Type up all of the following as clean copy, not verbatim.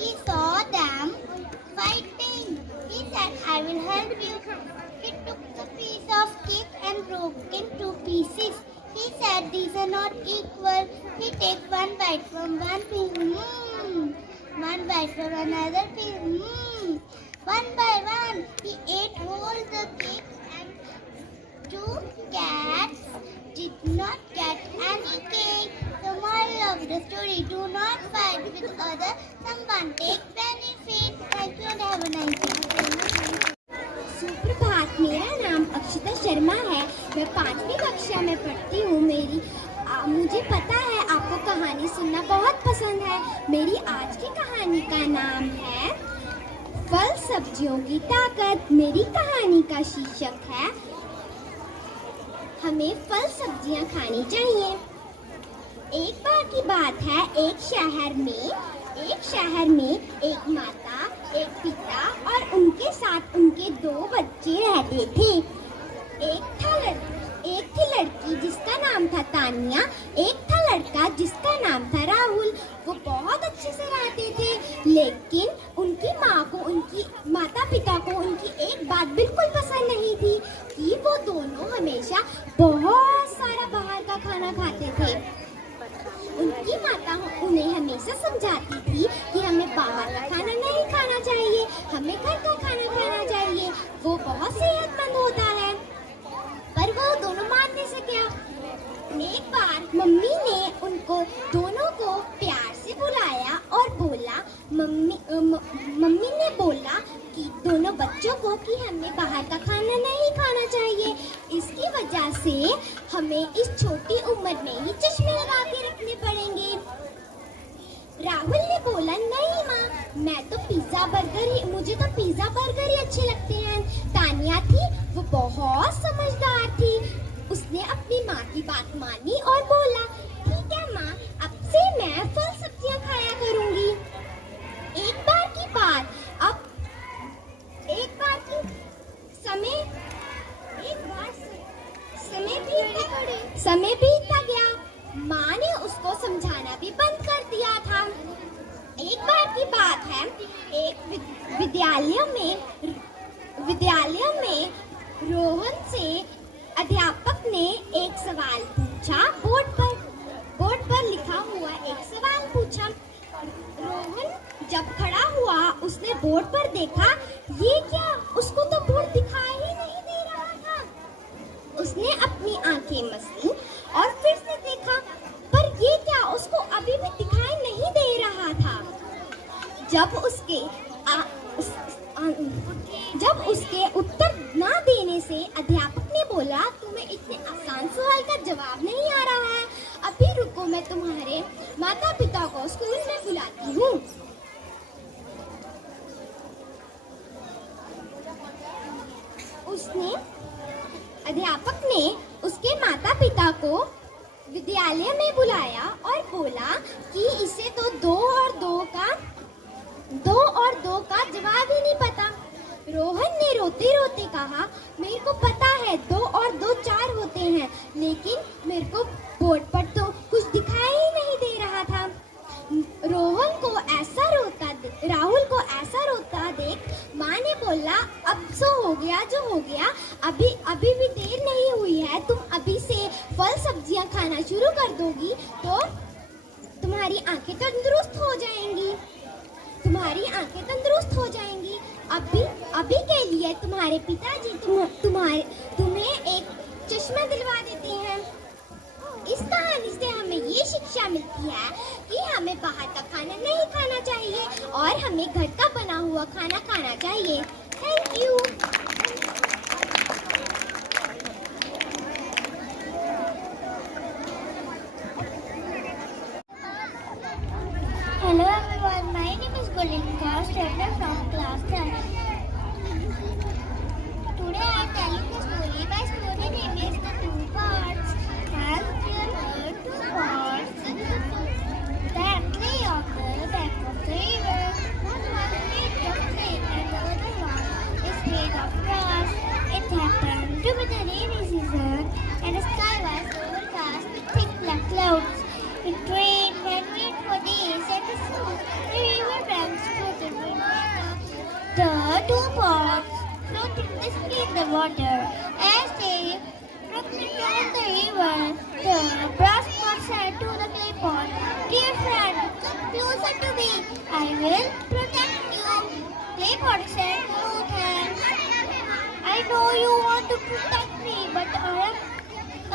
He saw them fighting. He said, I will help you. He took the piece of cake and broke it into pieces. He said, these are not equal. He takes one bite from one piece. One bite from another piece. One by one, he ate all the cake, and two cats did not get any cake. The moral of the story: do not fight with others. Someone take benefit. Thank you and have a nice day. सुप्रभात। मेरा नाम अक्षिता शर्मा है। मैं 5वीं कक्षा में पढ़ती हूँ। मुझे पता है आपको कहानी सुनना बहुत पसंद है। मेरी आज की कहानी का नाम है फल सब्जियों की ताकत। मेरी कहानी का शीर्षक है हमें फल सब्जियां खानी चाहिए। एक बार की बात है, एक शहर में एक माता, एक पिता और उनके साथ उनके 2 बच्चे रहते थे। एक थी लड़की जिसका नाम था तानिया, एक था लड़का जिसका नाम था राहुल। वो बहुत अच्छे से रहते थे, लेकिन उनकी माँ को, उनकी माता पिता को उनकी एक बात बिल्कुल पसंद नहीं थी कि वो दोनों हमेशा बहुत सारा बाहर का खाना खाते थे। उनकी माता उन्हें हमेशा समझाती थी कि हमें बाहर का खाना नहीं खाना चाहिए, हमें घर का खाना खाना चाहिए, वो बहुत सेहतमंद होता है। पर वो दोनों मान नहीं सके। एक बार मम्मी ने उनको दोनों को प्यार से बुलाया और बोला, मम्मी ने बोला कि दोनों बच्चों को कि हमें बाहर का खाना नहीं खाना चाहिए। इसकी वजह से हमें इस छोटी उम्र में ही चश्मे लगा के रखने पड़ेंगे। राहुल ने बोला, नहीं माँ, मुझे तो पिज्जा बर्गर ही अच्छे लगते हैं। तानिया थी, वो बहुत समझदार थी। उसने अपनी माँ की बात मानी और बोला, ठीक है माँ, अब से मैं फल सब्जियां खाया करूंगी। एक बार समय बीतता गया। माँ ने उसको समझाना भी बंद कर दिया था। एक बार की बात है, एक विद्यालय में रोहन से अध्यापक ने एक सवाल पूछा। बोर्ड पर लिखा हुआ एक सवाल पूछा। रोहन जब खड़ा हुआ, उसने बोर्ड पर देखा, ये क्या? उसको तो बोर्ड दिखाई ही नहीं दे रहा था। उसने अपनी आंखें मसली और फिर से देखा, पर ये क्या? उसको अभी भी दिखाई नहीं दे रहा था। जब उसके उत्तर ना देने से अध्यापक ने बोला, तुम्हें इतने आसान सवाल का जवाब नहीं आ रहा है, अभी रुको, मैं तुम्हारे माता पिता को स्कूल में बुलाती हूँ। अध्यापक ने उसके माता पिता को विद्यालय में बुलाया और बोला कि इसे तो 2 और 2 का जवाब ही नहीं पता। रोहन ने रोते रोते कहा, मेरे को पता है 2 और 2 4 होते हैं, लेकिन मेरे को बोर्ड पर तो कुछ दिखाई ही नहीं दे रहा था। राहुल को ऐसा रोता देख माँ ने बोला, अब सो हो गया जो हो गया, अभी भी देर नहीं हुई है, तुम अभी से फल सब्जियां खाना शुरू कर दोगी तो तुम्हारी आंखें तंदुरुस्त हो जाएंगी। अभी के लिए तुम्हारे पिताजी तुम्हें एक चश्मा दिलवा देते हैं। इस कहानी से हमें ये शिक्षा मिलती है कि हमें बाहर का खाना नहीं खाना चाहिए और हमें घर का बना हुआ खाना खाना चाहिए। Thank you. Hello everyone, my name is Golinka, student from class 10. Today I am telling the story. My story name is The Two Parts. And there were 2 parts that lay on the bank of the river. One was made of clay and the other one is made of grass. It happened to be the rainy season and the sky was overcast with thick black clouds. It rained and rained for days and the river banks two pots floating briskly in the water. As they proceeded down the river, the brass pot said to the clay pot, "Dear friend, come closer to me. I will protect you." Clay pot said, "No thanks. I know you want to protect me, but I am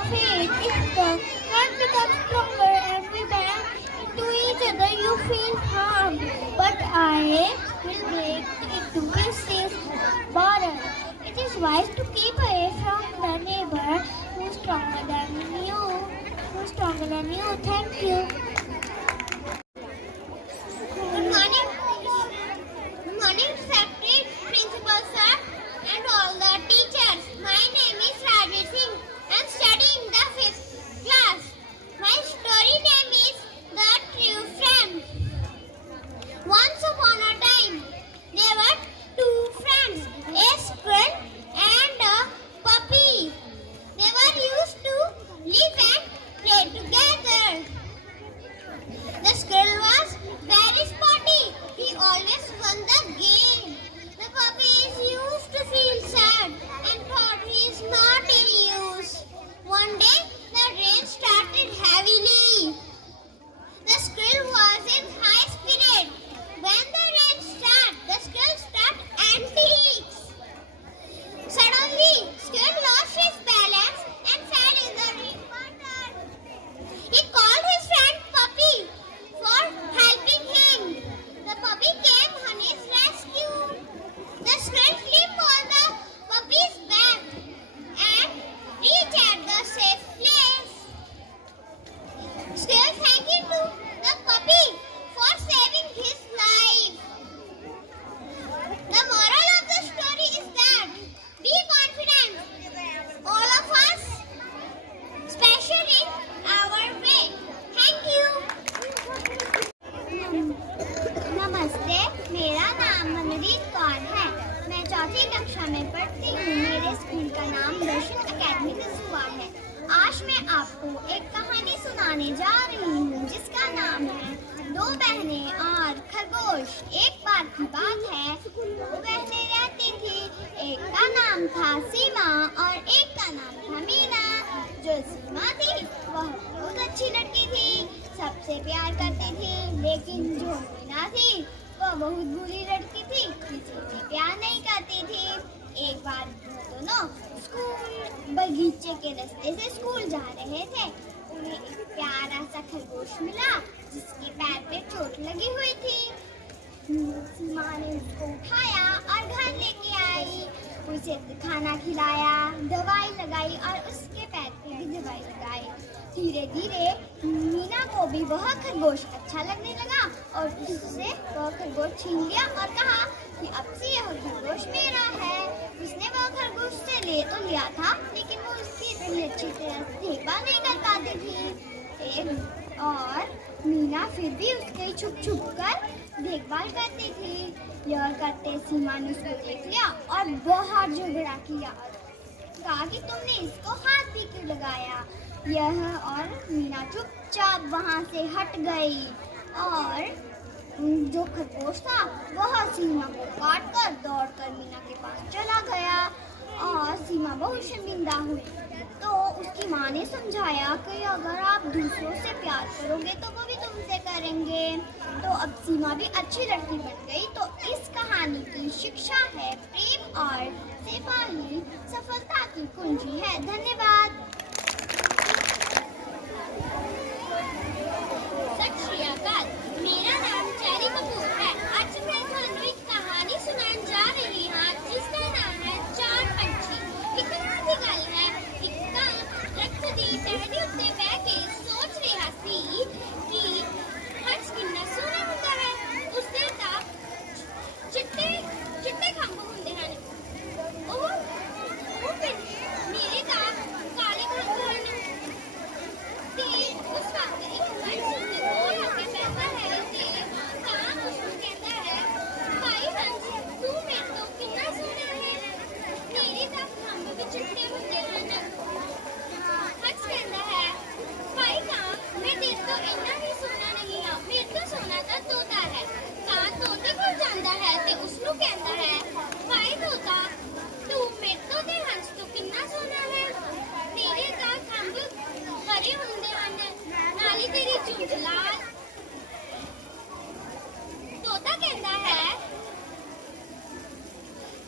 afraid if the current becomes stronger and we bang into each other, you feel harmed. But I will break into pieces. Bother. It is wise to keep away from the neighbor who's stronger than you. Thank you." Good morning. Good morning, factory principal sir and all the teachers. My name is Rajveer Singh. I am studying the 5th class. My story name is The True Friend. Once upon a time, there were two friends, a squirrel and a puppy. They were used to live and play together. The squirrel was very sporty. He always won the game. The puppy is used to feel sad and thought he is not in use. One day, the rain started heavily. The squirrel was in high spirit. When the rain started, the squirrel started antics. Suddenly, squirrel lost his balance and fell in the water. He called his friend puppy for helping him. The puppy came on his rescue. The squirrel climbed on the puppy's back and reached at the safe place. Squirrel thanked to the puppy for saving his life. The moral of the story is that be confident. All of us special in our way. Thank you. नमस्ते, मेरा नाम मनरीत कौर है। मैं चौथी कक्षा में पढ़ती हूँ। मेरे स्कूल का नाम दर्शन अकेडमी कसूआ है। आज मैं आपको एक कहानी सुनाने जा रही हूँ जिसका नाम है दो बहनें और खरगोश। एक बार की बात है, दो बहनें रहती थी। एक का नाम था सीमा और एक का नाम था मीना। जो सीमा थी वह बहुत अच्छी लड़की थी, सबसे प्यार करती थी। लेकिन जो मीना थी वह बहुत बुरी लड़की थी, किसी से प्यार नहीं करती थी। एक बार वो दोनों स्कूल बगीचे के रास्ते से स्कूल जा रहे थे। उन्हें एक प्यारा सा खरगोश मिला जिसके पैर पे चोट लगी हुई थी। सीमा ने उसको उठाया और घर लेके आई, उसे खाना खिलाया, दवाई लगाई और उसके पैर पे भी दवाई लगाई। धीरे धीरे मीना को भी वह खरगोश अच्छा लगने लगा और उससे वह खरगोश छीन लिया और कहा कि अब से यह खरगोश मेरा है। उसने वह खरगोश से ले तो लिया था, लेकिन वो उसकी इतनी अच्छी तरह से देखभाल नहीं कर पाती थी। और मीना फिर भी उसके छुप छुप कर देखभाल करती थी। यह करते सीमा ने उसको देख लिया और बहुत झगड़ा किया। कहा कि तुमने इसको हाथ भी क्यों लगाया। यह और मीना चुपचाप वहाँ से हट गई और जो खरगोश था वह सीमा को काट कर दौड़कर मीना के पास चला गया और सीमा बहुत शर्मिंदा हुई। तो उसकी माँ ने समझाया कि अगर आप दूसरों से प्यार करोगे तो वो भी तुमसे करेंगे। तो अब सीमा भी अच्छी लड़की बन गई। तो इस कहानी की शिक्षा है प्रेम और सेवा ही सफलता की कुंजी है। धन्यवाद। सत श्री अकाल, मेरा नाम चैरी कपूर है। आज मैं ਤੁਹਾਨੂੰ एक कहानी सुनाने जा रही हूँ जिसका नाम है चार पंछी। कितना की गल है, एक ਕਾਂ दरख्त ਦੀ टहनी ਉੱਤੇ ਬਹਿ ਕੇ सोच ਰਿਹਾ ਸੀ कि हंस कितना सोहना ਹੁੰਦਾ है। उसਦੇ ਤਾਂ ਚਿੱਟੇ ਖੰਭ ਹੁੰਦੇ ਹਨ। ਉਹ ਮੇਰੇ ਤਾਂ ਕਾਲੇ तोता कहता है,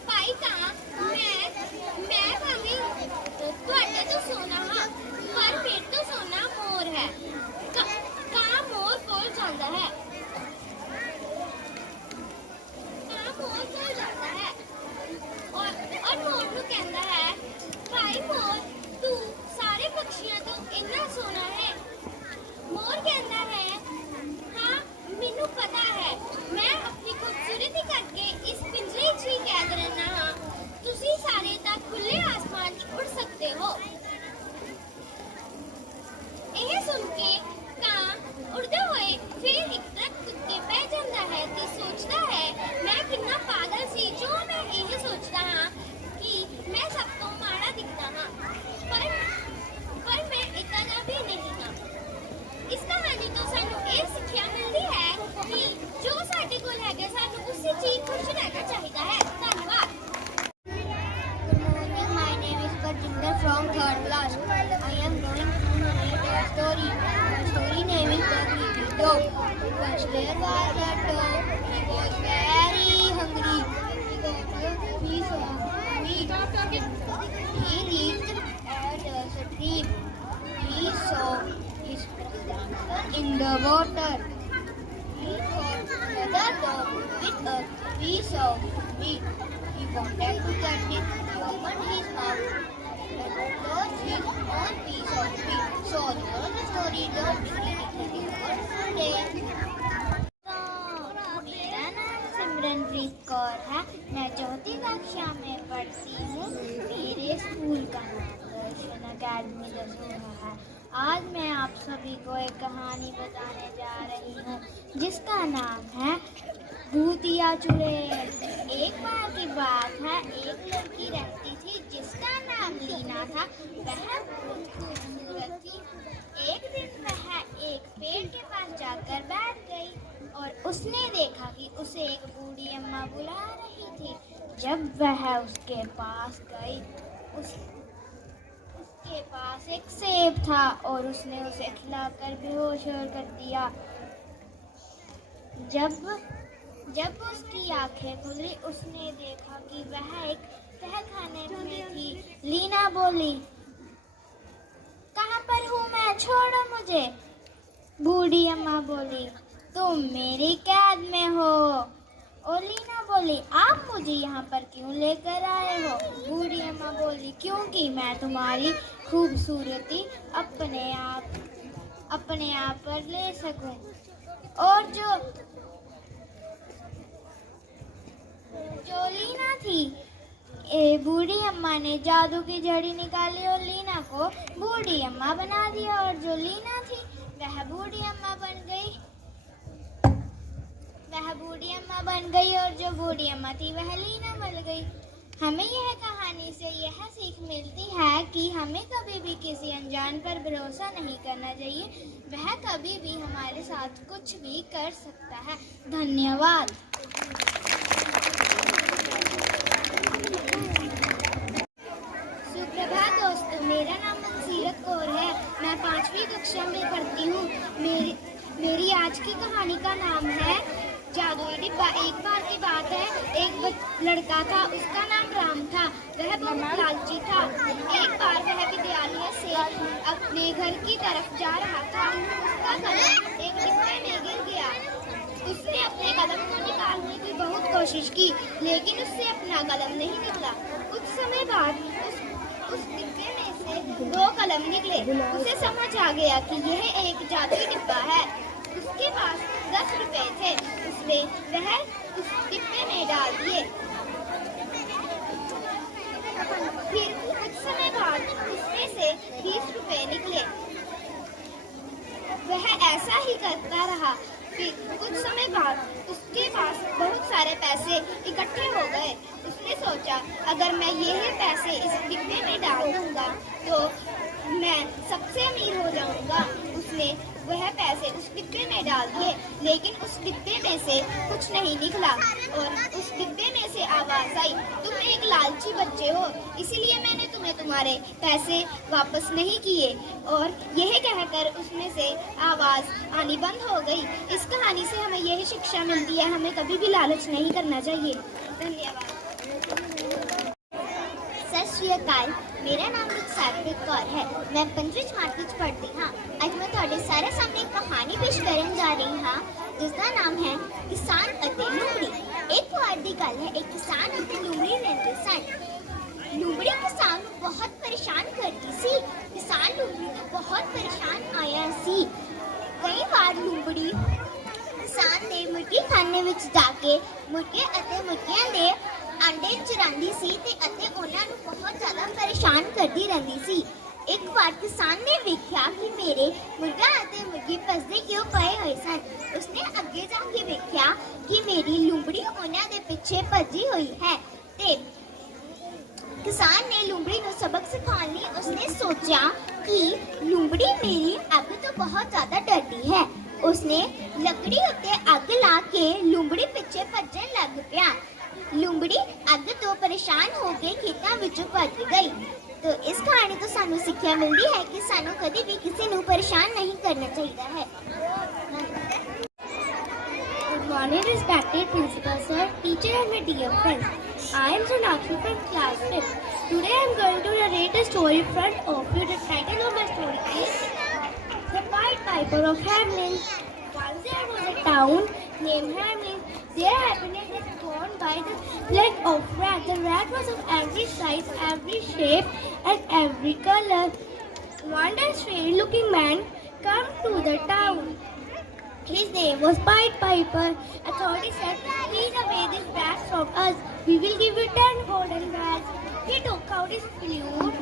भाई कहाँ मैं भाभी ਤੁਹਾਡੇ तो सोना हाँ पर फिर तो सोना मोर है। कहाँ मोर कोल जाता है, कहाँ मोर कोल जाता है। और मोर नू कहता है, भाई मोर तू सारे पक्षियों तो इतना सोना है। मोर कहता है, हाँ मैनू पता है, मैं अपनी खूबसूरती करके इस पिंजरे च ही कैद रहना हाँ, तुसी सारे तक खुले आसमान च उड़ सकते हो। यह सुन के कां उड़ते हुए फिर एक दरख्त उत्ते बह जाता है ते सोचता है, मैं कितना पागल सी जो मैं यह सोचता हाँ कि मैं सब तो माड़ा दिखता हाँ, पर मैं इतना भी नहीं हाँ। इस कहानी तो सानू ये सिक्ख्या मिलती है कि जो साडे कोल हैगा सानू उसी चीज खुश रहना चाहिए है। धन्यवाद। Good morning, my name is Parjinder from 3rd class. I am going to narrate a story. The story name is The Greedy Dog. Once there was a dog. He was very hungry. He got a piece of meat. He reached a stream. He saw his brother in the water. He caught another dog with a piece of meat. He wanted to get it. He opened his mouth and lost his own piece of meat. So, the story don't really good. मेरा नाम सिमरनप्रीत कौर है। मैं चौथी कक्षा में पढ़ती हूँ। मेरे स्कूल का नाम दर्शन अकेडमी दसूहा है। आज मैं आप सभी को एक कहानी बताने जा रही हूँ जिसका नाम है भूतिया चुड़ैल। एक बार की बात है, एक लड़की रहती थी जिसका नाम लीना था। वह बहुत खूबसूरत थी। एक दिन वह एक पेड़ के पास जाकर बैठ गई और उसने देखा कि उसे एक बूढ़ी अम्मा बुला रही थी। जब वह उसके पास गई, उसके पास एक सेब था और उसने उसे खिलाकर बेहोश कर दिया। जब उसकी आंखें खुली, उसने देखा कि वह एक तहखाने में थी। लीना बोली, कहाँ पर हूँ मैं, छोड़ो मुझे। बूढ़ी अम्मा बोली, तुम मेरी कैद में हो। और लीना बोली, आप मुझे यहाँ पर क्यों लेकर आए हो? बूढ़ी अम्मा बोली, क्योंकि मैं तुम्हारी खूबसूरती अपने आप पर ले सकूं। और जो लीना थी, बूढ़ी अम्मा ने जादू की झड़ी निकाली और लीना को बूढ़ी अम्मा बना दिया। और जो लीना थी वह बूढ़ी अम्मा बन गई और जो बूढ़ी अम्मा थी वह लीना बन गई। हमें यह कहानी से यह सीख मिलती है कि हमें कभी भी किसी अनजान पर भरोसा नहीं करना चाहिए। वह कभी भी हमारे साथ कुछ भी कर सकता है। धन्यवाद। सुप्रभात दोस्तों, मेरा नाम मनसीरत कौर है। मैं 5वीं कक्षा में पढ़ती हूँ। मेरी आज की कहानी का नाम है जादुई डिब्बा। एक बार की बात है, एक लड़का था, उसका नाम राम था। वह बहुत लालची था। एक बार वह विद्यालय से अपने घर की तरफ जा रहा था। उसका कदम एक डिब्बे में गिर गया। उसने अपने कदम को निकालने की बहुत कोशिश की, लेकिन उससे अपना कदम नहीं निकला। कुछ समय बाद उस डिब्बे में से 2 कलम निकले। उसे समझ आ गया कि यह एक जादुई डिब्बा है। उसके पास 10 रुपए थे। उसने वह उस डिब्बे में डाल दिए। फिर कुछ समय बाद उसमें से 20 रुपए निकले। वह ऐसा ही करता रहा। फिर कुछ समय बाद उसके पास बहुत सारे पैसे इकट्ठे हो गए। उसने सोचा, अगर मैं यह पैसे इस डिब्बे में डाल दूंगा तो मैं सबसे अमीर हो जाऊंगा। उसने वह पैसे उस डिब्बे में डाल दिए, लेकिन उस डिब्बे में से कुछ नहीं निकला और उस डिब्बे में से आवाज आई, तुम एक लालची बच्चे हो, इसीलिए मैंने तुम्हें तुम्हारे पैसे वापस नहीं किए। और यह कहकर उसमें से आवाज आनी बंद हो गई। इस कहानी से हमें यही शिक्षा मिलती है, हमें कभी भी लालच नहीं करना चाहिए। धन्यवाद। सत श्री अकाल, मेरा नाम सात्विक कौर है। मैं 15 मार्च ਵਿੱਚ ਪੜ੍ਹਦੀ ਹਾਂ। ਅੱਜ ਮੈਂ ਤੁਹਾਡੇ ਸਾਰੇ ਸਾਹਮਣੇ ਇੱਕ ਕਹਾਣੀ ਪੇਸ਼ ਕਰਨ ਜਾ ਰਹੀ ਹਾਂ, ਜਿਸ ਦਾ ਨਾਮ ਹੈ ਕਿਸਾਨ ਅਤੇ ਲੂੰਬੜੀ। ਇੱਕ ਵਾਰ ਦੀ ਗੱਲ ਹੈ, ਇੱਕ ਕਿਸਾਨ ਅਤੇ ਲੂੰਬੜੀ ਰਹਿੰਦੇ ਸਨ। ਲੂੰਬੜੀ ਕਿਸਾਨ ਨੂੰ ਬਹੁਤ ਪਰੇਸ਼ਾਨ ਕਰਦੀ ਸੀ। ਕਿਸਾਨ ਲੂੰਬੜੀ ਤੋਂ ਬਹੁਤ ਪਰੇਸ਼ਾਨ ਆਇਆ ਸੀ। ਕਈ ਵਾਰ ਲੂੰਬੜੀ ਕਿਸਾਨ ਦੇ ਮੁਰਗੀਖਾਨੇ ਵਿੱਚ ਜਾ ਕੇ ਮੁਰਗੇ ਅਤੇ ਮੁਰਗੀਆਂ ਦੇ अंडे चुरांदी सी ते अते उन्हां नूं बहुत ज़्यादा परेशान करदी रहिंदी सी। एक बार किसान ने वेख्या कि मेरे मुर्गा अते मुर्गी फसदे क्यों पए होए सन। उसने अगे जाके वेख्या कि मेरी लूंबड़ी उन्हां दे पिछे भजी हुई है ते किसान ने लूंबड़ी नूं सबक सिखाने लई उसने सोचा कि लूंबड़ी मेरी अग तो बहुत ज़्यादा डरती है। उसने लकड़ी उत्ते अग ला के लूंबड़ी पिछे भजन लग पिया। लूंबड़ी अग तो परेशान होकर खेतों विचों भज गई। तो इस कहानी तो सानू सिक्ख्या मिलती है कि सानू कभी भी किसी नू परेशान नहीं करना चाहिए है। Good morning, respected principal sir, teacher and my dear friends. I am Sonakshi from class 5th. Today I am going to narrate a story in front of you. The title of my story is The Pied Piper of Hamelin. Once there was a town named Hamelin. Their happiness was torn by the plague of rat. The rat was of every size, every shape, and every color. One day, a strange-looking man came to the town. His name was Pied Piper. Authorities said, "Please away this rat from us. We will give you 10 golden bags." He took out his flute.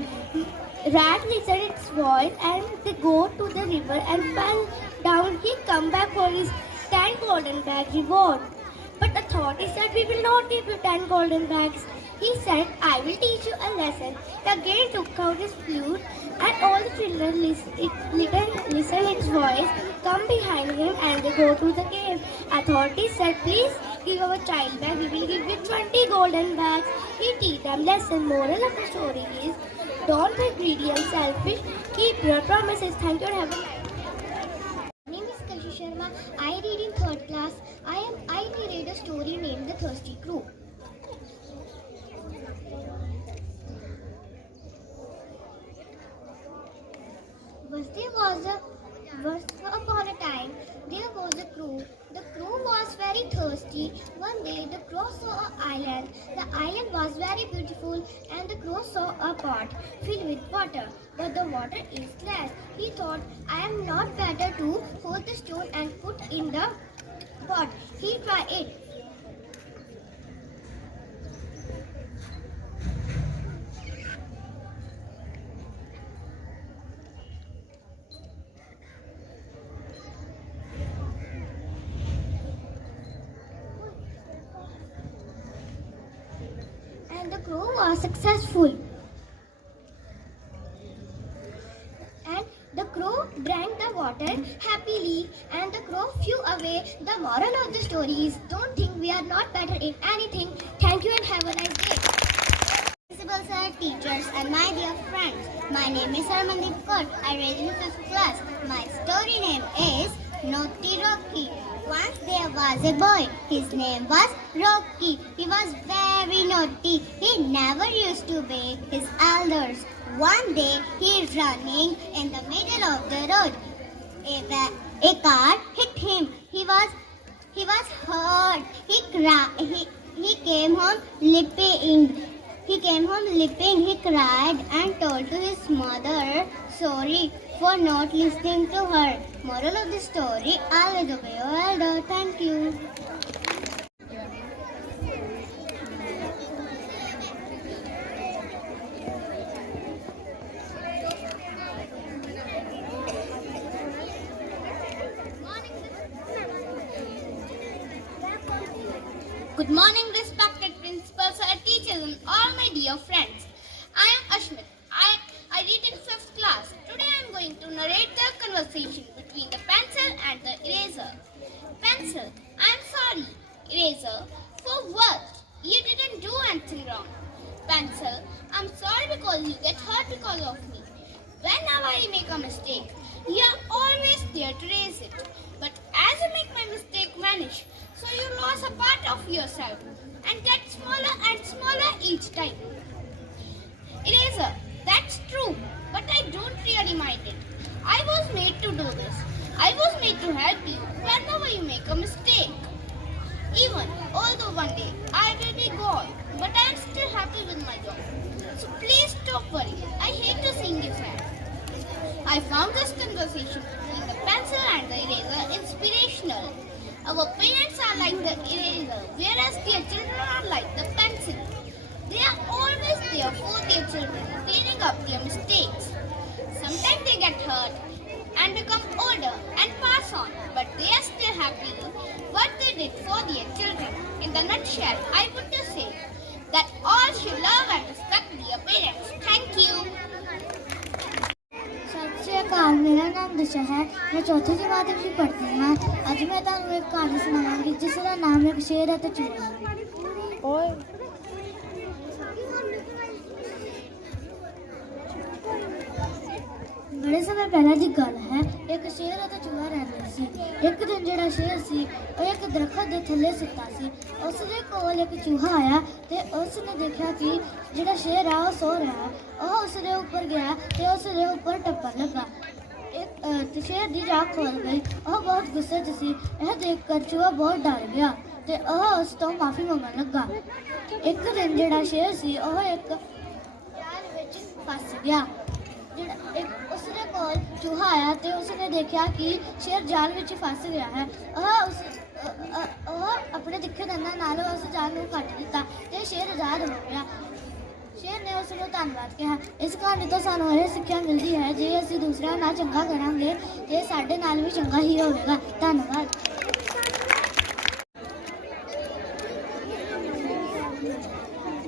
Rat listened its voice, and they go to the river and fell down. He come back for his 10 golden bag reward. But authorities said, "We will not give you 10 golden bags." He said, "I will teach you a lesson." He again took out his flute, and all the children listen its voice, come behind him, and they go to the cave. Authorities said, "Please give our child back. We will give you 20 golden bags." He teach them lesson. Moral of the story is, don't be greedy and selfish. Keep your promises. Thank you and have a nice day. My name is Kalshi Sharma. I read in 3rd class. I narrate a story named The Thirsty Crow. Once upon a time, there was a crow. The crow was very thirsty. One day, the crow saw an island. The island was very beautiful, and the crow saw a pot filled with water. But the water is glass. He thought, "I am not better to hold the stone and put in the pot." He tried it. And the crow was successful. And the crow drank the water happily, and the crow flew away. The moral of the story is, don't think we are not better in anything. Thank you and have a nice day. Principal sir, teachers and my dear friends, my name is Harmandeep Kaur. I read in 5th class. My story name is Naughty Rocky. Once there was a boy. His name was Rocky. He was very naughty. He never used to obey his elders. One day he is running in the middle of the road. A car hit him. He was hurt. He came home limping. He cried and told to his mother sorry for not listening to her. Moral of the story, always obey your elder. Thank you. Good morning, respected principals and teachers and all my dear friends. I am Ashmit. I read in 5th class. Today I am going to narrate the conversation between the pen pencil and the eraser. Pencil, I'm sorry. Eraser, for what? You didn't do anything wrong. Pencil, I'm sorry because you get hurt because of me. Whenever I make a mistake, you are always there to raise it. But as you make my mistake vanish, so you lose a part of yourself and get smaller and smaller each time. Eraser, that's true, but I don't really mind it. I was made to do this. I was made to help you whenever you make a mistake. Even although one day I will be gone, but I am still happy with my job. So please stop worrying. I hate to seeing you sad. I found this conversation between the pencil and the eraser inspirational. Our parents are like the eraser, whereas their children are like the pencil. They are always there for their children, cleaning up their mistakes. Sometimes they get hurt and become older and pass on, but they are still happy what they did for their children. In the nutshell, I would just say that all should love and respect their parents. Thank you. सत श्री अकाल, मेरा नाम दिशा है। मैं चौथी जमात में पढ़ती हूँ। आज मैं तुहानू एक कहानी सुनावांगी जिसका नाम है शेर है ते चूहा। बड़े समय पहले की गल है, एक शेर और चूहा रहते सी। एक दिन जिहड़ा शेर सी वो एक दरखत के थल्ले सुता सी। उसदे कोल एक चूहा आया ते उसने देखा कि जिहड़ा शेर है वो सो रहा है। वह उसदे ऊपर गया ते उसदे ऊपर टप्पन लगा। एक शेर की जाग खोल गई। वह बहुत गुस्से च सी। यह देखकर चूहा बहुत डर गया ते वह उस तो माफ़ी मंगन लगा। एक दिन जिहड़ा शेर सी वह एक जाल विच फस गया। उसने कोल चूहा आया तो उसने देखा कि शेर जाल में फस गया है। अपने तिखे दंदां नाल उस जाल को कट दिता ते शेर आज़ाद हो गया। शेर ने उसको धन्यवाद कहा। इस कहानी तो सानू यह सिक्ख्या मिलती है, जे असीं दूसरिਆਂ नाल चंगा करांगे ते साडे नाल भी चंगा ही होवेगा। धन्यवाद।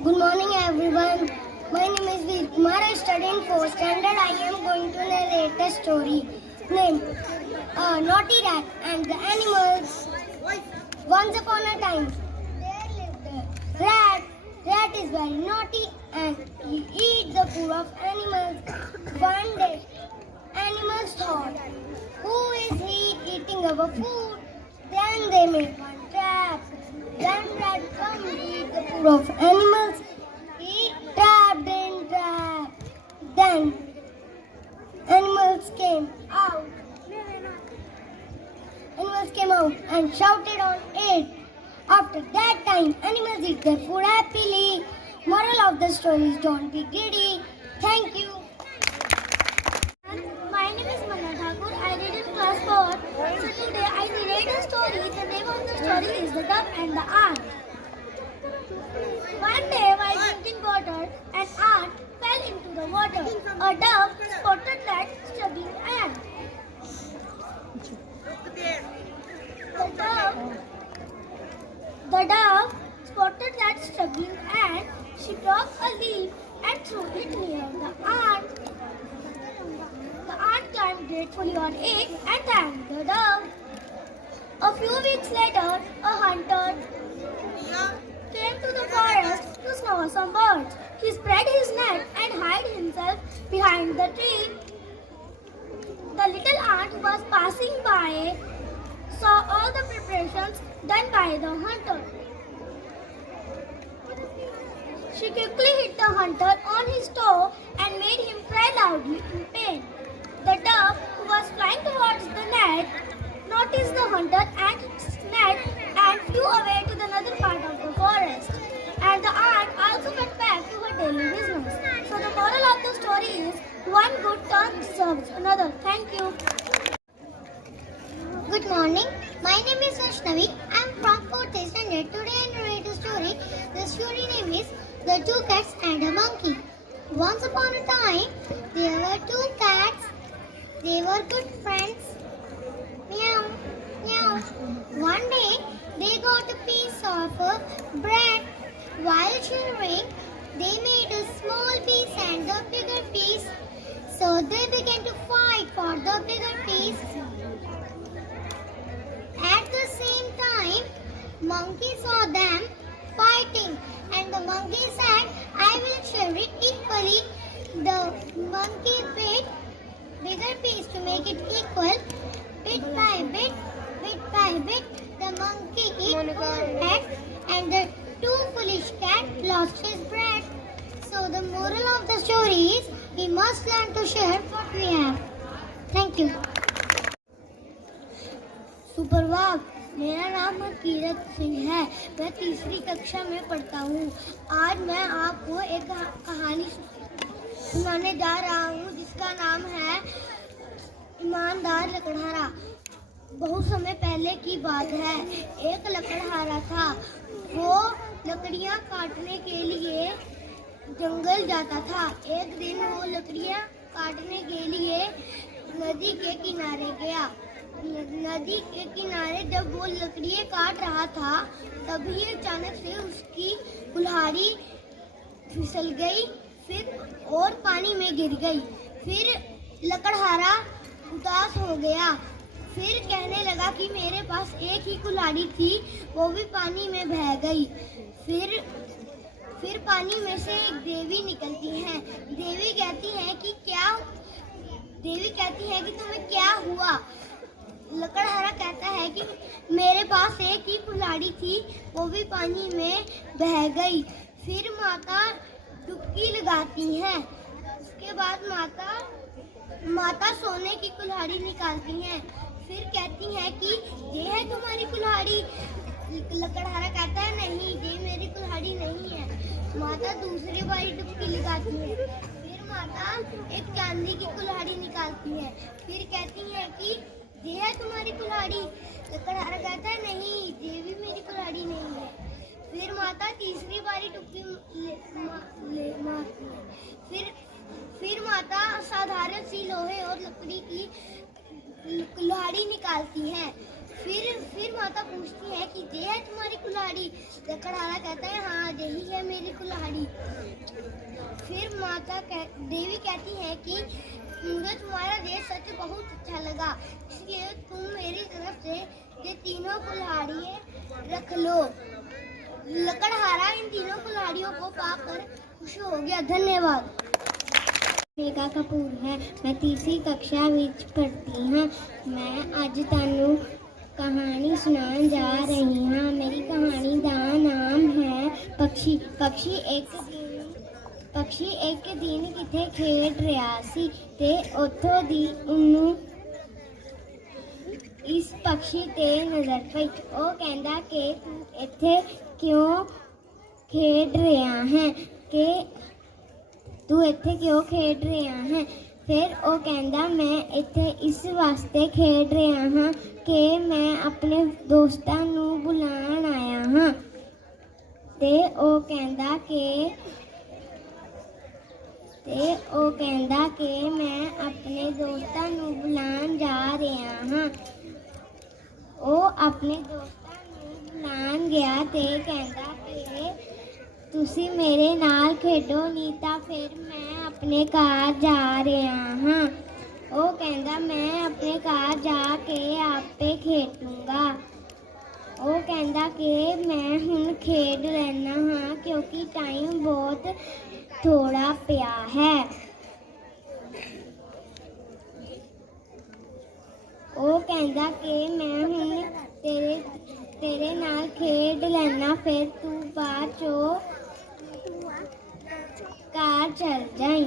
Good morning everyone. My name is Veer Kumar. I study in 4th standard. I am going to narrate a story named Naughty Rat and the Animals. Once upon a time, there lived a rat. Rat is very naughty and he eats the food of animals. One day, animals thought, who is he eating our food? Then they made one trap. Then rat come to eat the food of animals. He trapped in trap. Then animals came out. Animals came out and shouted on it. After that time, animals eat their food happily. Moral of the story is don't be greedy. Thank you. My name is Manna Thakur. I read in class 4. So today I narrate a story. The name of the story is The Dove and the Ant. One day while drinking water, an ant fell into the water. A dove spotted that struggling ant. The dove spotted that struggling ant. She dropped a leaf and threw it near the ant. The ant climbed gratefully on it and thanked the dove. A few weeks later, a hunter came to the forest to snare some birds. He spread his net and hid himself behind the tree. The little ant who was passing by saw all the preparations done by the hunter. She quickly hit the hunter on his toe and made him cry loudly in pain. The dove, who was flying towards the net, noticed the hunter and its net and flew away to another part of the forest. And the ant also went back to her daily business. So the moral of the story is one good turn deserves another. Thank you. Good morning. My name is Vaishnavi. I am from 4th standard. Today I narrate a story. The story name is The Two Cats and a Monkey. Once upon a time, there were two cats. They were good friends. Meow, meow. One day, they got a piece of bread. While chewing, they made a small piece and a bigger piece. So they began to fight for the bigger piece. same time, monkey saw them fighting, and the monkey said, I will share it equally. The monkey bit bigger piece to make it equal. Bit by bit, the monkey ate more bread, and the too foolish cat lost his bread. So the moral of the story is, we must learn to share what we have. Thank you. सुप्रभात, मेरा नाम कीरत सिंह है। मैं तीसरी कक्षा में पढ़ता हूँ। आज मैं आपको एक कहानी सुनाने जा रहा हूँ जिसका नाम है ईमानदार लकड़हारा। बहुत समय पहले की बात है। एक लकड़हारा था। वो लकड़ियाँ काटने के लिए जंगल जाता था। एक दिन वो लकड़ियाँ काटने के लिए नदी के किनारे गया। नदी के किनारे जब वो लकड़ियाँ काट रहा था, तभी अचानक से उसकी कुल्हाड़ी फिसल गई फिर और पानी में गिर गई। फिर लकड़हारा उदास हो गया। फिर कहने लगा कि मेरे पास एक ही कुल्हाड़ी थी, वो भी पानी में बह गई। फिर पानी में से एक देवी निकलती है। देवी कहती है कि तुम्हें क्या हुआ? लकड़हारा कहता है कि मेरे पास एक ही कुल्हाड़ी थी, वो भी पानी में बह गई। फिर माता डुबकी लगाती हैं। उसके बाद माता सोने की कुल्हाड़ी निकालती हैं। फिर कहती हैं कि ये है तुम्हारी कुल्हाड़ी। लकड़हारा कहता है नहीं, ये मेरी कुल्हाड़ी नहीं है। माता दूसरी बारी डुबकी लगाती है। फिर माता एक चांदी की कुल्हाड़ी निकालती है। फिर कहती है कि ये है तुम्हारी कुल्हाड़ी। लकड़हारा कहता है नहीं, ये भी मेरी कुल्हाड़ी नहीं है। फिर माता तीसरी बारी डुबकी मारती है। फिर माता साधारण सी लोहे और लकड़ी की कुल्हाड़ी निकालती है। फिर माता पूछती है कि ये है तुम्हारी कुल्हाड़ी। लकड़हारा कहता है हाँ, यही है मेरी कुल्हाड़ी। फिर देवी कहती है कि मुझे तुम्हारा ये सच बहुत अच्छा लगा, इसलिए तुम मेरी तरफ से ये तीनों कुल्हाड़ियाँ रख लो। लकड़हारा इन तीनों कुल्हाड़ियों को पाकर खुश हो गया। धन्यवाद। मेघा कपूर है। मैं तीसरी कक्षा विच पढ़ती हाँ। मैं अज तुहानू कहानी सुनान जा रही हाँ। मेरी कहानी का नाम है पक्षी। पक्षी एक दिन किथे खेड रहा सी ते उथों दी उन्नू इस पक्षी ते नजर पई। ओ कहंदा कि तू इत्थे क्यों खेड रहा है कि तू इत्थे क्यों खेड रहा है। फिर ओ कहंदा मैं इत्थे इस वास्ते खेड रहा हाँ कि मैं अपने दोस्तां नू बुलाण आया हाँ। ते ओ कहंदा कि मैं अपने दोस्तां नू बुलाण जा रहा हाँ। ओ अपने दोस्तां नू बुलाण गया ते कहंदा कि तुसी मेरे नाल खेडो, नहीं तां फिर मैं अपने घर जा रहा हाँ। ओ कहंदा मैं अपने घर जाके आपे खेडूंगा। ओ कहंदा कि मैं हुण खेड लैना हाँ क्योंकि टाइम बहुत थोड़ा पिया है। ओ कहंदा कि मैं हुण तेरे नाल खेड लैना, फिर तू बाद चो घर चल जाई।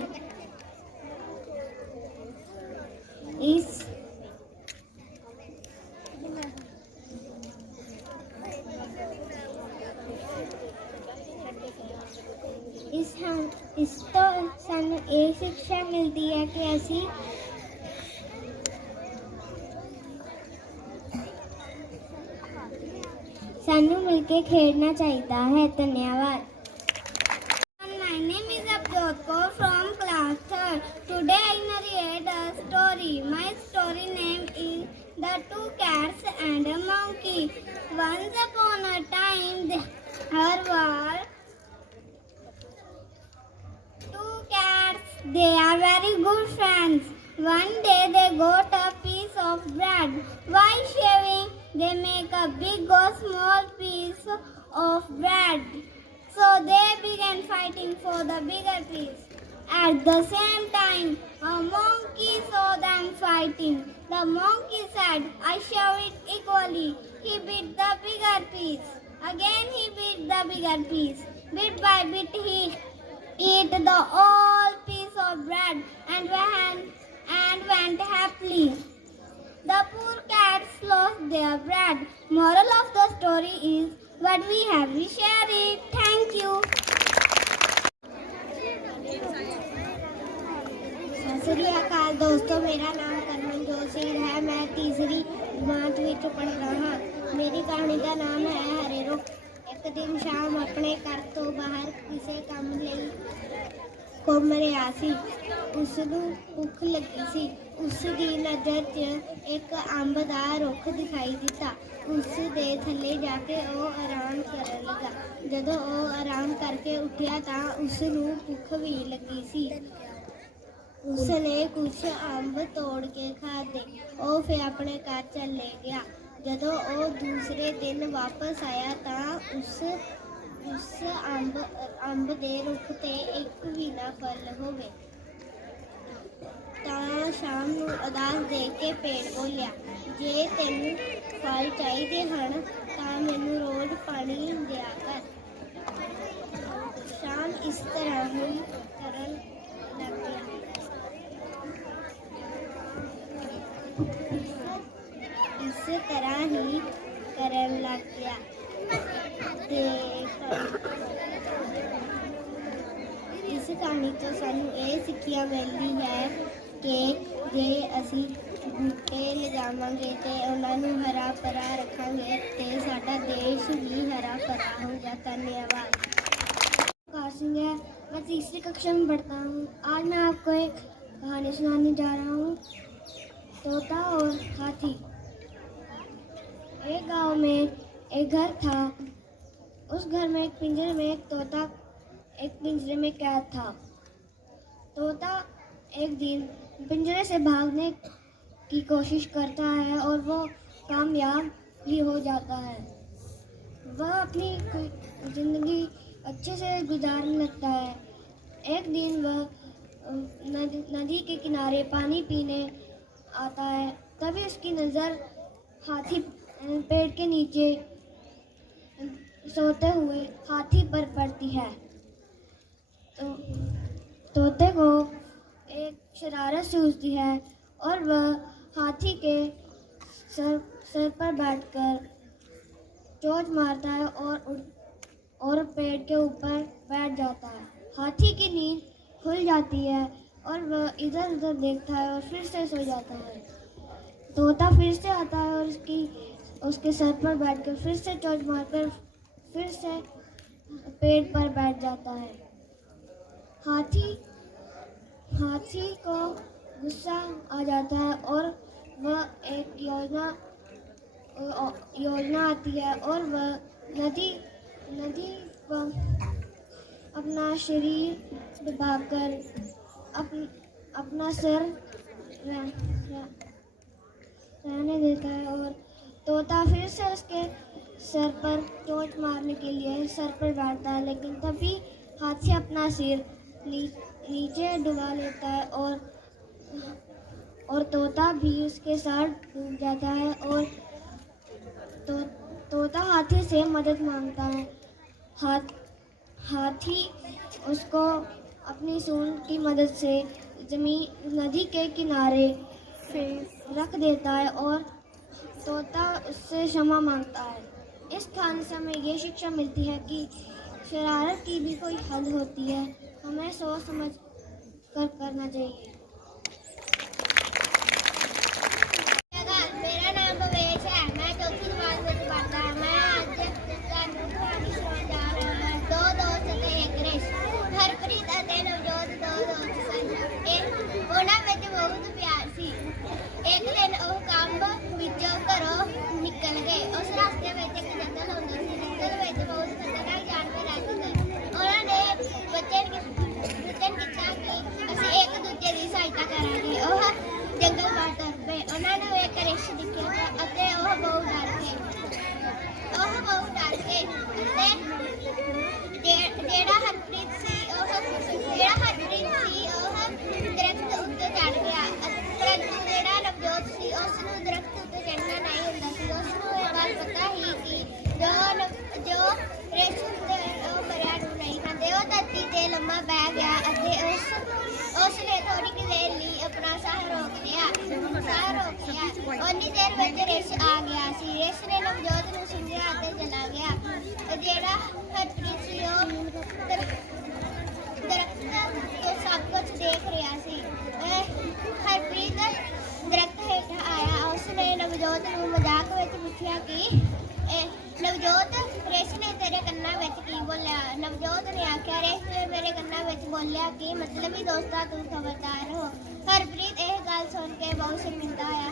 इस तो सानू ये शिक्षा मिलती है कि असी सानू मिलके खेलना चाहिए है। धन्यवाद। My name is Abjot Kaur from class 3rd. Today I narrate a story. My story name is The Two Cats and a Monkey. Once upon a time there were two cats. They are very good friends. One day they got a piece of bread. While shaving, they make a big or small piece of bread. So they began fighting for the bigger piece. At the same time, a monkey saw them fighting. The monkey said, "I share it equally." He bit the bigger piece. Again he bit the bigger piece. Bit by bit he ate the whole piece of bread and went happily. The poor cats lost their bread. Moral of the story is, what we have, we share it. Thank you. सत श्री अकाल दोस्तों, मेरा नाम करमनजोत सिंह है। मैं तीसरी जमात ਵਿੱਚ पढ़दा ਹਾਂ। मेरी कहानी का नाम है हरे रुख। एक दिन शाम अपने घर तो बाहर किसी काम ਲਈ ਘੁੰਮ ਰਿਹਾ ਸੀ। ਉਸ ਨੂੰ ਭੁੱਖ ਲੱਗੀ ਸੀ। ਉਸ ਦੀ ਨਜ਼ਰ 'ਚ ਇੱਕ ਅੰਬ ਦਾ ਰੁੱਖ ਦਿਖਾਈ ਦਿੱਤਾ। ਉਸ ਦੇ ਥੱਲੇ ਜਾ ਕੇ ਉਹ ਆਰਾਮ ਕਰਨ ਲੱਗਾ। ਜਦੋਂ ਉਹ ਆਰਾਮ ਕਰਕੇ ਉੱਠਿਆ ਤਾਂ ਉਸ ਨੂੰ ਭੁੱਖ ਵੀ ਲੱਗੀ ਸੀ। ਉਸਨੇ ਕੁਝ ਅੰਬ ਤੋੜ ਕੇ ਖਾਧੇ। ਉਹ ਫਿਰ ਆਪਣੇ ਘਰ ਚਲੇ ਗਿਆ। ਜਦੋਂ ਉਹ ਦੂਸਰੇ ਦਿਨ ਵਾਪਸ ਆਇਆ ਤਾਂ ਉਸ ਅੰਬ ਦੇ ਰੁੱਖ ਤੇ ਇੱਕ ਵੀ ਨਾ ਫਲ ਹੋਵੇ। ਤਾਂ ਸ਼ਾਮ ਨੂੰ ਉਦਾਸ ਦੇਖ ਕੇ ਪੇੜ ਬੋਲਿਆ, ਜੇ ਤੈਨੂੰ ਫਲ ਚਾਹੀਦੇ ਹਨ ਤਾਂ ਮੈਨੂੰ ਰੋਜ਼ ਪਾਣੀ ਦਿਆ ਕਰ। ਸ਼ਾਮ ਇਸ ਤਰ੍ਹਾਂ ਹੀ ਕਰਨ ਲੱਗ ਗਿਆ। ਇਸ ਤਰ੍ਹਾਂ ਹੀ ਕਰਨ ਲੱਗ ਗਿਆ ਤੇ ਇਸ ਕਹਾਣੀ ਤੋਂ ਸਾਨੂੰ ਇਹ ਸਿੱਖਿਆ ਮਿਲਦੀ ਹੈ ਕਿ ਜੇ ਅਸੀਂ ਬੂਟੇ ਲਗਾਵਾਂਗੇ ਤੇ ਉਹਨਾਂ ਨੂੰ ਹਰਾ ਭਰਾ ਰੱਖਾਂਗੇ ਤੇ ਸਾਡਾ ਦੇਸ਼ भी हरा भरा होगा। धन्यवाद। सिंह है, मैं तीसरी कक्षा में पढ़ता हूँ। आज मैं आपको एक कहानी सुनाने जा रहा हूँ, तोता और हाथी। एक गांव में एक घर था। उस घर में एक पिंजरे में एक तोता एक पिंजरे में कैद था। तोता एक दिन पिंजरे से भागने की कोशिश करता है और वो कामयाब भी हो जाता है। वह अपनी ज़िंदगी अच्छे से गुजारने लगता है। एक दिन वह नदी के किनारे पानी पीने आता है। तभी उसकी नज़र हाथी पेड़ के नीचे सोते हुए हाथी पर पड़ती है। तो तोते को एक शरारत सूझती है और वह हाथी के सर पर बैठकर चोंच मारता है और पेड़ के ऊपर बैठ जाता है। हाथी की नींद खुल जाती है और वह इधर उधर देखता है और फिर से सो जाता है। तोता फिर से आता है और उसके सर पर बैठकर फिर से चोंच मारकर फिर से पेड़ पर बैठ जाता है। हाथी को गुस्सा आ जाता है और वह एक योजना आती है और वह नदी पर अपना शरीर डुबाकर अपना सर रहने देता है और तोता फिर से उसके सर पर चोंच मारने के लिए सर पर बैठता है। लेकिन तभी हाथी अपना सिर नीचे डुबा लेता है और तोता भी उसके साथ डूब जाता है और तोता हाथी से मदद मांगता है। हाथी उसको अपनी सूंड की मदद से नदी के किनारे रख देता है और तोता उससे क्षमा मांगता है। इस कहानी से हमें ये शिक्षा मिलती है कि शरारत की भी कोई हद होती है। हमें सोच समझ कर करना चाहिए। मेरा नाम भवेश है। मैं चौथी जमात में पढ़ता हूँ। मैं आज कहानी सुनाने जा रहा हूँ। दो दोस्त थे, एक रेस। हरप्रीत ਅਤੇ ਨਵਜੋਤ ਦੋ ਦੋਸਤ ਸਨ। ਉਹਨਾਂ ਵਿੱਚ ਬਹੁਤ ਪਿਆਰ ਸੀ। ਇੱਕ ਦਿਨ ਉਹ ਕੰਮ ਵਿੱਚੋਂ ਘਰੋਂ ਨਿਕਲ ਗਏ। ਉਸ ਰਸਤੇ ਵਿੱਚ ਇੱਕ ਜੰਗਲ ਹੁੰਦਾ ਸੀ। ਜੰਗਲ ਵਿੱਚ ਬਹੁਤ ਖਤਰਨਾਕ ਜਾਨਵਰ ਰਹਿੰਦੇ ਸਨ। ਉਹਨਾਂ ਨੇ ਬੱਚੇ ਕੀਤਾ ਕਿ ਅਸੀਂ ਇੱਕ ਦੂਜੇ ਦੀ ਗਿਆ। ਉਨੀ ਦੇਰ ਵਿੱਚ ਰਿਸ਼ ਆ ਗਿਆ ਸੀ। ਰਿਸ਼ ਨੇ ਨਵਜੋਤ ਨੂੰ ਸੁਣਿਆ ਅਤੇ ਚਲਾ ਗਿਆ। ਜਿਹੜਾ ਹਰਪ੍ਰੀਤ ਸੀ ਉਹ ਦਰਖਤ ਤੋਂ ਸਭ ਕੁਝ ਦੇਖ ਰਿਹਾ ਸੀ। ਹਰਪ੍ਰੀਤ ਦਰਖਤ ਹੇਠ ਆਇਆ। ਉਸਨੇ ਨਵਜੋਤ ਨੂੰ ਮਜ਼ਾਕ ਵਿੱਚ ਪੁੱਛਿਆ ਕਿ ਨਵਜੋਤ, ਰਿਸ਼ ਨੇ ਤੇਰੇ ਕੰਨਾਂ ਵਿੱਚ ਕੀ ਬੋਲਿਆ? ਨਵਜੋਤ ਨੇ ਆਖਿਆ, ਰਿਸ਼ ਨੇ ਮੇਰੇ ਕੰਨਾਂ ਵਿੱਚ ਬੋਲਿਆ ਕਿ ਮਤਲਬੀ ਦੋਸਤਾ ਤੂੰ ਖਬਰਦਾਰ ਹੋ। ਹਰਪ੍ਰੀਤ ਇਹ ਗੱਲ ਸੁਣ ਕੇ ਬਹੁਤ ਸ਼ਰਮਿੰਦਾ ਹੋਇਆ।